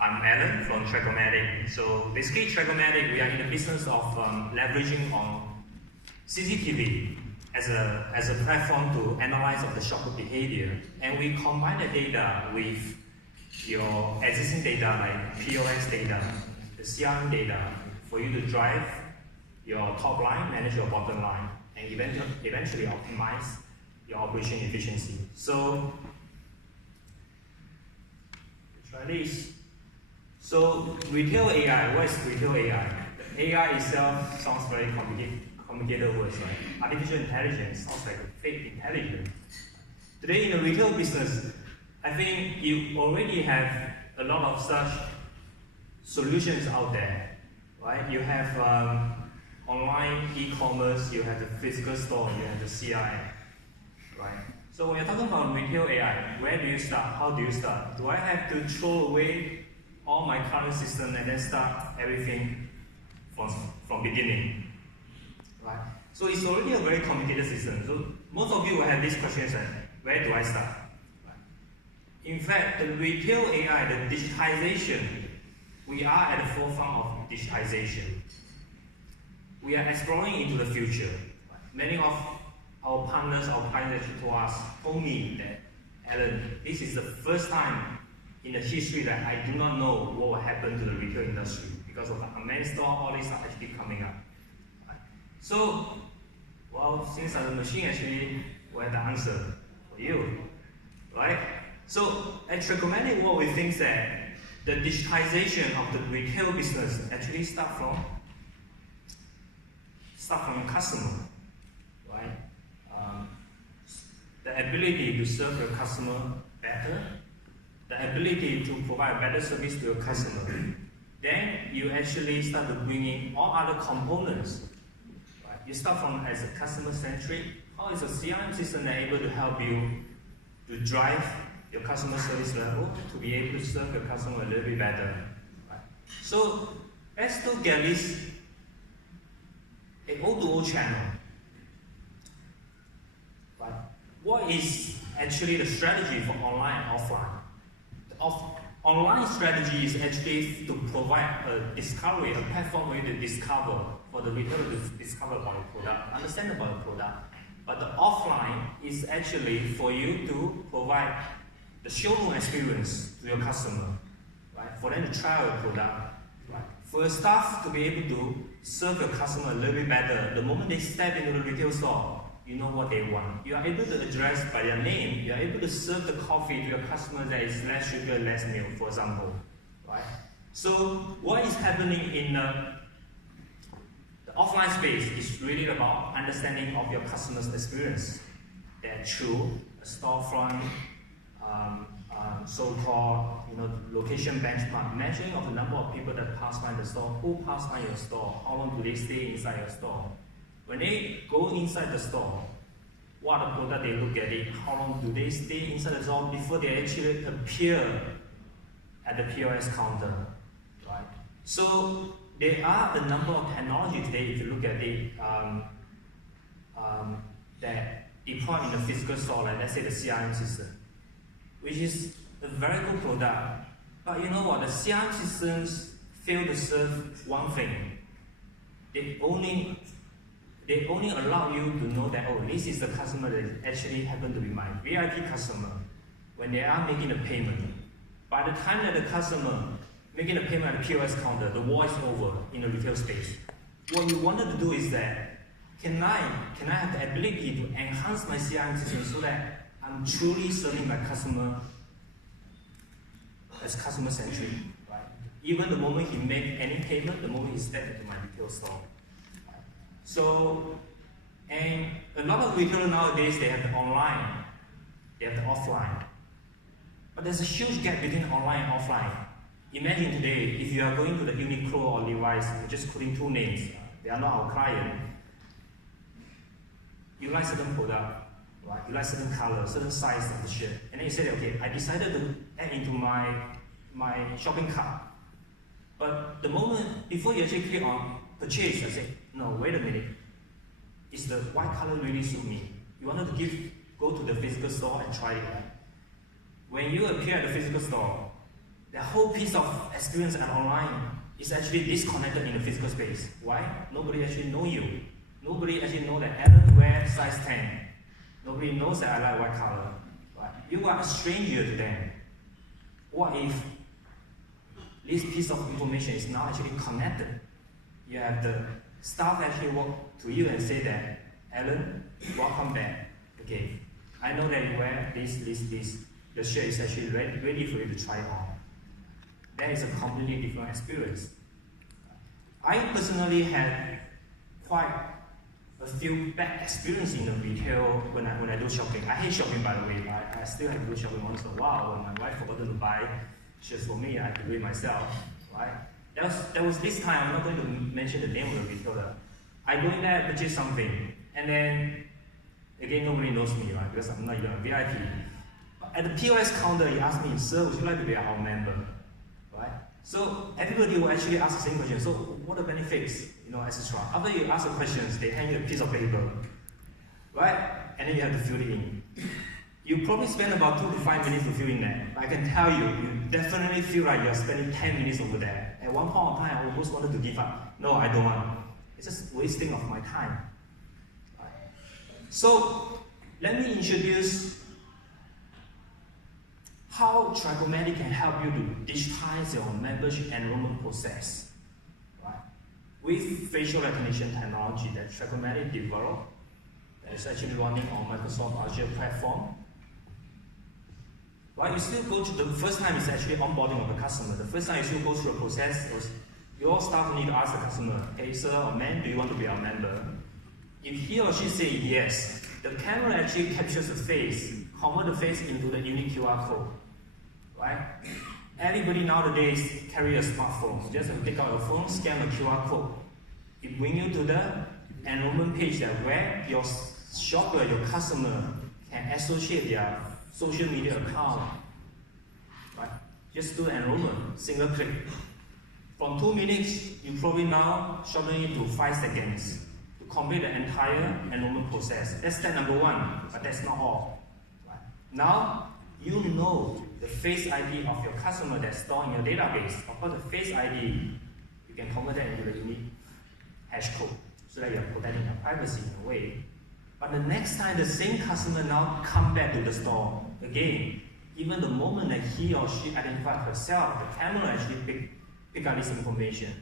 I'm Alan from Trackomatic. So basically, Trackomatic, we are in the business of leveraging on CCTV as a platform to analyze of the shopper behavior, and we combine the data with your existing data like POS data, the CRM data, for you to drive your top line, manage your bottom line, and eventually optimize your operation efficiency. So try this. So retail AI, what is retail AI? The AI itself sounds very complicated words, right? Artificial intelligence sounds like fake intelligence. Today in the retail business, I think you already have a lot of such solutions out there, right? You have online e-commerce, you have the physical store, you have the CRM, right? So when you're talking about retail AI, where do you start? How do you start? Do I have to throw away all my current system and then start everything from beginning, right? So it's already a very complicated system. So most of you will have these questions like, where do I start? Right? In fact, the retail AI, the digitization, we are at the forefront of digitization. We are exploring into the future. Right? Many of our partners, our clients told me that, Alan, this is the first time in the history that I do not know what will happen to the retail industry because of the unmanned store, all these are actually coming up. Right? So, well, since I'm a machine, actually, we have the answer for you, right? So, at Trackomatic, what we think is that the digitization of the retail business actually start from customer, right? The ability to serve your customer better, the ability to provide better service to your customer. Then you actually start to bring in all other components. Right? You start from as a customer-centric. How is a CRM system able to help you to drive your customer service level, to be able to serve your customer a little bit better? Right? So let's look at this an O2O channel. Right? What is actually the strategy for online and offline? Online strategy is actually to provide a discovery, a platform for you to discover, for the retailer to discover about the product, understand about the product. But the offline is actually for you to provide the showroom experience to your customer, right? For them to try your product, right? For your staff to be able to serve your customer a little bit better, the moment they step into the retail store, you know what they want. You are able to address by their name. You are able to serve the coffee to your customer that is less sugar, less milk, for example, right? So what is happening in the offline space is really about understanding of your customer's experience. That through a storefront, so-called location benchmark, measuring of the number of people that pass by the store, who pass by your store, how long do they stay inside your store. When they go inside the store, what are the products they look at it, how long do they stay inside the store before they actually appear at the POS counter, right? So there are a number of technology today, if you look at it, that deploy in the physical store, like let's say the CRM system, which is a very good product. But you know what, the CRM systems fail to serve one thing. They only allow you to know that, oh, this is the customer that actually happened to be my VIP customer when they are making the payment. By the time that the customer making the payment at the POS counter, the war is over in the retail space. What you wanted to do is that, can I have the ability to enhance my CRM system so that I'm truly serving my customer as customer-centric, right? Even the moment he make any payment, the moment he steps into my retail store. So, and a lot of retailers nowadays, they have the online, they have the offline. But there's a huge gap between online and offline. Imagine today, if you are going to the Uniqlo or Levi's, you're just putting two names, they are not our client. You like certain product, right? You like certain color, certain size of the shirt. And then you say, okay, I decided to add into my shopping cart. But the moment, before you actually click on purchase, I say, no, wait a minute. Is the white color really suit me? You wanted to go to the physical store and try it. When you appear at the physical store, the whole piece of experience and online is actually disconnected in the physical space. Why? Nobody actually know you. Nobody actually know that Alan wears size 10. Nobody knows that I like white color. Right? You are a stranger to them. What if this piece of information is not actually connected? You have the staff actually walk to you and say that, Alan, welcome back. Okay, I know that you wear this. The shirt is actually ready for you to try on. That is a completely different experience. I personally had quite a few bad experiences in the retail when I do shopping. I hate shopping, by the way. I still have to do shopping once in a while. When my wife forgot to buy shirts for me, I have to do it myself. Right? That was this time. I'm not going to mention the name of the retailer. I go in there, purchase something, and then again nobody knows me, right? Because I'm not even a VIP. At the POS counter, he asked me, "Sir, would you like to be our member?" Right? So everybody will actually ask the same question. So what are the benefits, etc. After you ask the questions, they hand you a piece of paper, right? And then you have to fill it in. You probably spend about 2 to 5 minutes to fill in that. But I can tell you, you definitely feel like you're spending 10 minutes over there. At one point in time, I almost wanted to give up. No, I don't want. It's just wasting of my time. Right? So let me introduce how Trackomatic can help you to digitize your membership enrollment process. Right? With facial recognition technology that Trackomatic developed, that is actually running on Microsoft Azure platform. Right? You still go to the first time is actually onboarding of the customer. The first time you still go through the process, your staff need to ask the customer, "Hey sir or ma'am, do you want to be our member?" If he or she say yes, the camera actually captures the face, convert the face into the unique QR code. Right? Everybody nowadays carry a smartphone. You just have to take out your phone, scan the QR code. It brings you to the enrollment page that where your shopper, your customer can associate their social media account. Right? Just do enrollment, single click. From 2 minutes, you probably now shorten it to 5 seconds to complete the entire enrollment process. That's step number 1, but that's not all. Right? Now, you know the face ID of your customer that's stored in your database. Of course, the face ID, you can convert that into the unique hash code so that you're protecting your privacy in a way. But the next time the same customer now come back to the store, again, even the moment that he or she identifies herself, the camera actually pick up this information.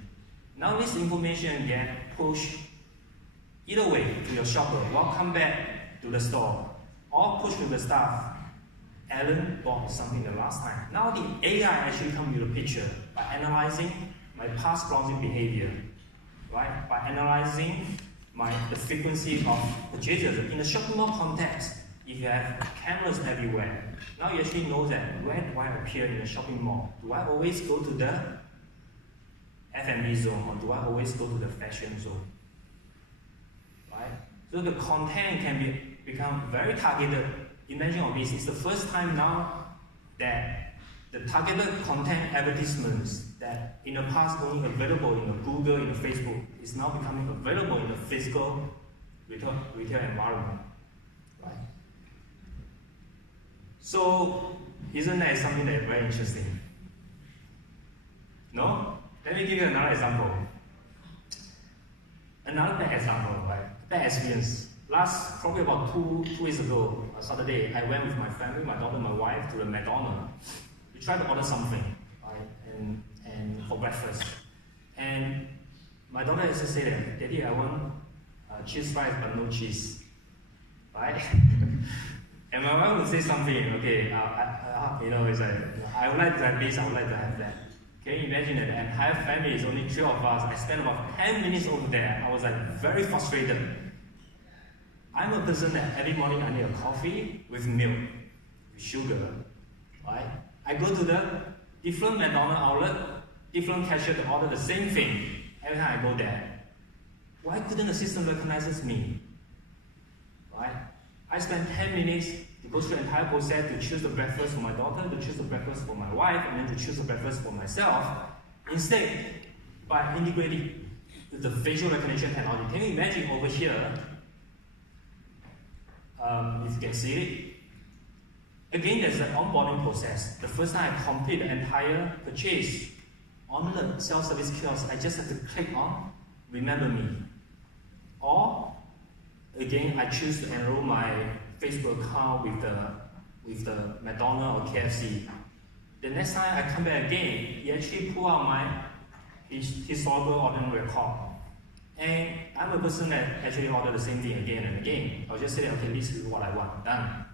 Now this information get pushed either way to your shopper, welcome back to the store, or push to the staff. Alan bought something the last time. Now the AI actually comes to the picture by analyzing my past browsing behavior, right? By analyzing the frequency of purchases. In the shopping mall context, if you have cameras everywhere, now you actually know that where do I appear in the shopping mall? Do I always go to the F&B zone, or do I always go to the fashion zone? Right? So the content can become very targeted. Imagine on this, it's the first time now that the targeted content advertisements that in the past only available in the Google, in the Facebook, is now becoming available in the physical retail environment. Right? So, isn't that something that is very interesting? No? Let me give you another example. Another bad example, right? Bad experience. Probably about two weeks ago, Saturday, I went with my family, my daughter, my wife, to the McDonald's. We tried to order something, right? And for breakfast. And my daughter just said that, "Daddy, I want cheese fries but no cheese." Right? And my wife would say something, okay, it's like, "I would like to have this, I would like to have that." Can you imagine that the entire family is only 3 of us? I spent about 10 minutes over there. I was like very frustrated. I'm a person that every morning I need a coffee with milk, with sugar, right? I go to the different McDonald's outlet, different cashier to order the same thing every time I go there. Why couldn't the system recognize me? Right? I spent 10 minutes to go through the entire process to choose the breakfast for my daughter, to choose the breakfast for my wife, and then to choose the breakfast for myself. Instead, by integrating the facial recognition technology, can you imagine over here, if you can see it, Again, there's an onboarding process. The first time I complete the entire purchase on the self-service kiosk, I just have to click on Remember Me. Or, again, I choose to enroll my Facebook account with the McDonald's or KFC. The next time I come back again, he actually pull out my historical ordering record. And I'm a person that actually order the same thing again and again. I'll just say, okay, this is what I want, done.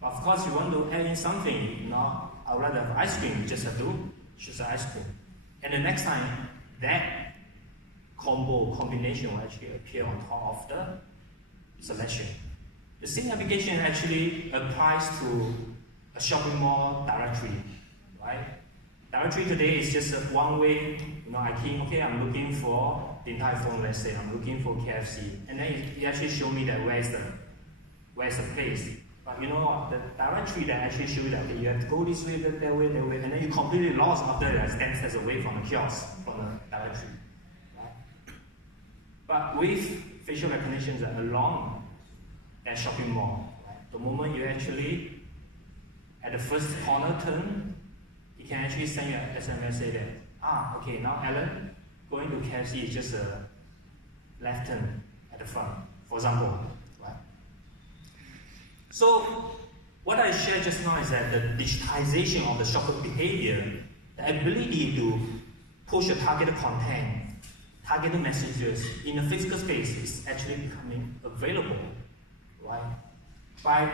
But of course, you want to add in something, you know, I would rather have ice cream, you just have to choose ice cream. And the next time, that combination will actually appear on top of the selection. The same application actually applies to a shopping mall directory, right? Directory today is just a one way, you know, I think, okay, I'm looking for the entire phone, let's say, I'm looking for KFC. And then it actually show me that where's the place. But you know what, the directory that actually show you that, okay, you have to go this way, that way, and then you completely lost after that 10 steps away from the kiosk, from the directory. Right? But with facial recognition along that shopping mall, right? The moment you actually, at the first corner turn, it can actually send you an SMS say that, okay, now Alan, going to KFC is just a left turn at the front, for example. Right? So, what I shared just now is that the digitization of the shopper behavior, the ability to push a targeted content, targeted messages in a physical space is actually becoming available, right? By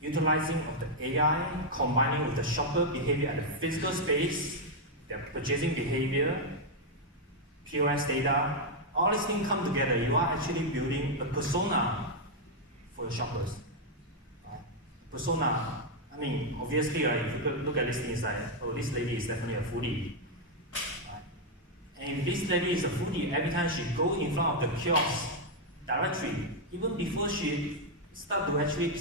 utilizing of the AI, combining with the shopper behavior at the physical space, their purchasing behavior, POS data, all these things come together. You are actually building a persona for the shoppers. Right? Persona, I mean, obviously, if you look at this thing, it's like, oh, this lady is definitely a foodie. Right? And if this lady is a foodie, every time she goes in front of the kiosk directory, even before she starts to actually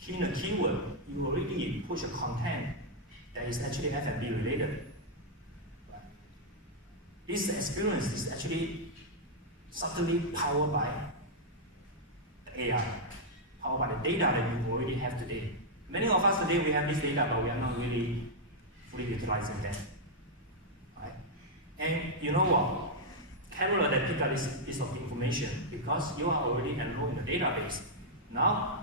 key in a keyword, you already push a content that is actually F&B related. Right? This experience is actually subtly powered by the AI, powered by the data that you already have today. Many of us today, we have this data, but we are not really fully utilizing them. Right? And you know what? Camera that pick up this piece of information because you are already enrolled in the database. Now,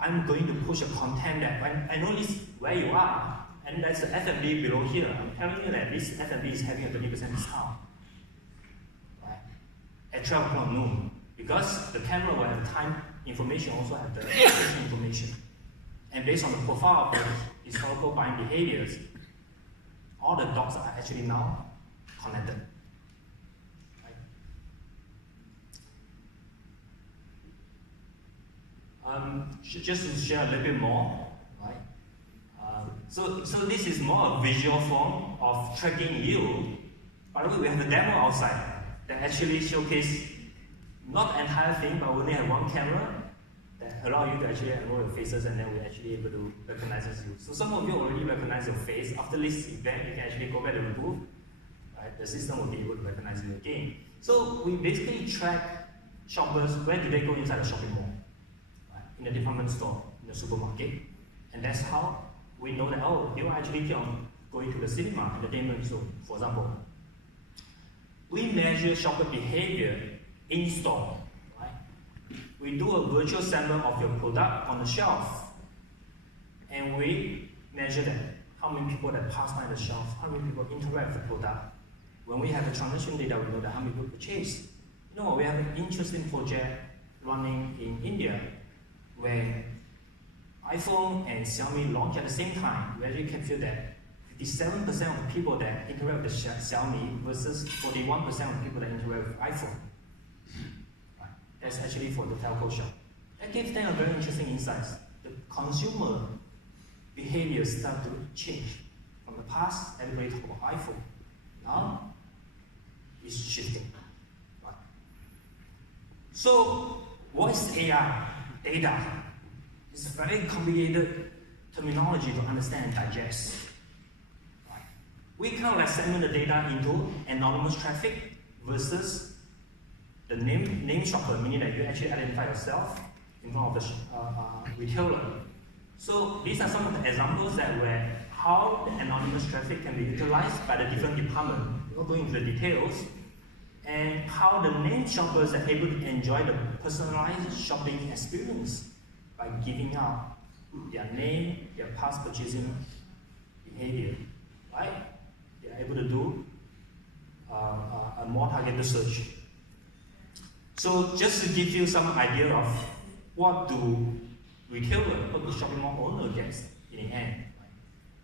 I'm going to push a content that when I know this where you are, and that's the F&B below here. I'm telling you that this F&B is having a 20% discount. Right? At 12 o'clock noon. Because the camera will have the time information, also have the location information. And based on the profile of the historical buying behaviors, all the dots are actually now connected. Just to share a little bit more, right? So this is more a visual form of tracking you. By the way, we have a demo outside that actually showcase not the entire thing, but we only have one camera that allow you to actually enroll your faces, and then we're actually able to recognize you. So some of you already recognize your face. After this event, you can actually go back to the booth. Right? The system will be able to recognize you again. So we basically track shoppers, where do they go inside the shopping mall? In a department store, in the supermarket. And that's how we know that, oh, they will actually keep on going to the cinema, entertainment zone, for example. We measure shopper behavior in store. Right? We do a virtual sample of your product on the shelf. And we measure that, how many people that pass by the shelf, how many people interact with the product. When we have the transaction data, we know that how many people purchase. You know, we have an interesting project running in India, where iPhone and Xiaomi launched at the same time. We actually captured that 57% of the people that interact with Xiaomi versus 41% of the people that interact with iPhone. Right. That's actually for the telco shop. That gives them a very interesting insights. The consumer behavior start to change. From the past, everybody talk about iPhone. Now, it's shifting. Right. So, what is AI? Data. It's a very complicated terminology to understand and digest. Right. We kind of like segment the data into anonymous traffic versus the name shopper, meaning that you actually identify yourself in front of the retailer. So these are some of the examples that where how the anonymous traffic can be utilized by the different departments. We're not going into the details. And how the named shoppers are able to enjoy the personalized shopping experience by giving out their name, their past purchasing behavior, right? They are able to do a more targeted search. So just to give you some idea of what do retailers, what the shopping mall owner gets in the end. Right?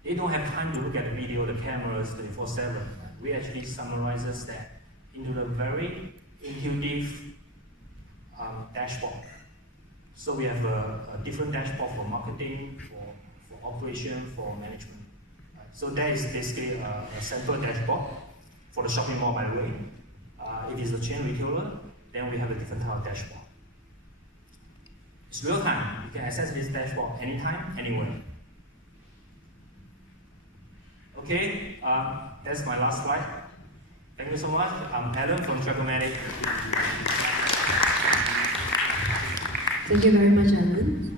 They don't have time to look at the video, the cameras 24/7. Right? We actually summarizes that into a very intuitive dashboard. So we have a different dashboard for marketing, for operation, for management. Right? So that is basically a central dashboard for the shopping mall, by the way. If it's a chain retailer, then we have a different type of dashboard. It's real time. You can access this dashboard anytime, anywhere. Okay, that's my last slide. Thank you so much. I'm Adam from Trackomatic. Thank you very much, Alan.